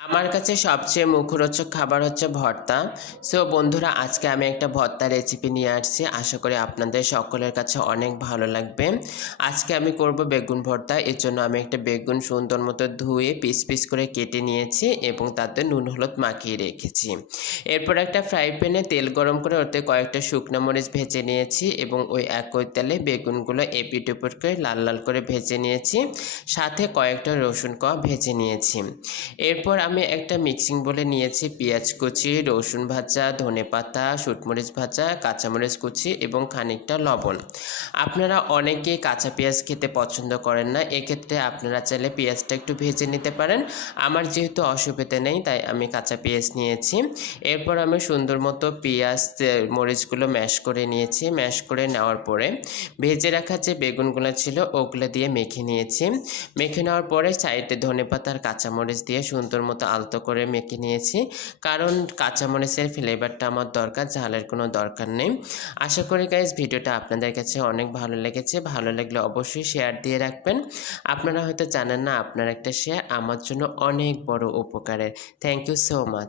আমার কাছে সবচেয়ে মুখরোচক খাবার হচ্ছে ভর্তা। সো বন্ধুরা, আজকে আমি একটা ভর্তা রেসিপি নিয়ে আসছি। আশা করি আপনাদের সকলের কাছে অনেক ভালো লাগবে। আজকে আমি করব বেগুন ভর্তা। এর জন্য আমি একটা বেগুন সুন্দর মতো ধুয়ে পিস পিস করে কেটে নিয়েছি এবং তাতে নুন হলুদ মাখিয়ে রেখেছি। এরপর একটা ফ্রাই প্যানে তেল গরম করে ওতে কয়েকটা শুকনো মরিচ ভেজে নিয়েছি এবং ওই একই তেলে বেগুনগুলো এপিট ওপিট করে লাল লাল করে ভেজে নিয়েছি। সাথে কয়েকটা রসুন কোয়া ভেজে নিয়েছি। এরপর আমি একটা মিক্সিং বলে নিয়েছি পেঁয়াজ কুচি, রসুন ভাজা, ধনেপাতা, শুটমরিচ ভাজা, কাঁচামরিচ কুচি এবং খানিকটা লবণ। আপনারা অনেকেই কাঁচা পেঁয়াজ খেতে পছন্দ করেন না, এক্ষেত্রে আপনারা চাইলে পেঁয়াজটা একটু ভেজে নিতে পারেন। আমার যেহেতু অসুবিধা নেই তাই আমি কাঁচা পেঁয়াজ নিয়েছি। এরপর আমি সুন্দর মতো পেঁয়াজ মরিচগুলো ম্যাশ করে নিয়েছি। ম্যাশ করে নেওয়ার পরে ভেজে রাখা যে বেগুনগুলো ছিল ওগুলো দিয়ে মেখে নিয়েছি। মেখে নেওয়ার পরে সাইডে ধনেপাতা আর কাঁচামরিচ দিয়ে সুন্দর মতো আলতো করে মেখে নিয়েছি, কারণ কাঁচামরিচের ফ্লেভারটা আমার দরকার, ঝালের কোনো দরকার নেই। আশা করি গাইস ভিডিওটা আপনাদের কাছে অনেক ভালো লেগেছে। ভালো লাগলে অবশ্যই শেয়ার দিয়ে রাখবেন। আপনারা হয়তো জানেন না, আপনার একটা শেয়ার আমার জন্য অনেক বড় উপকারের। Thank you so much.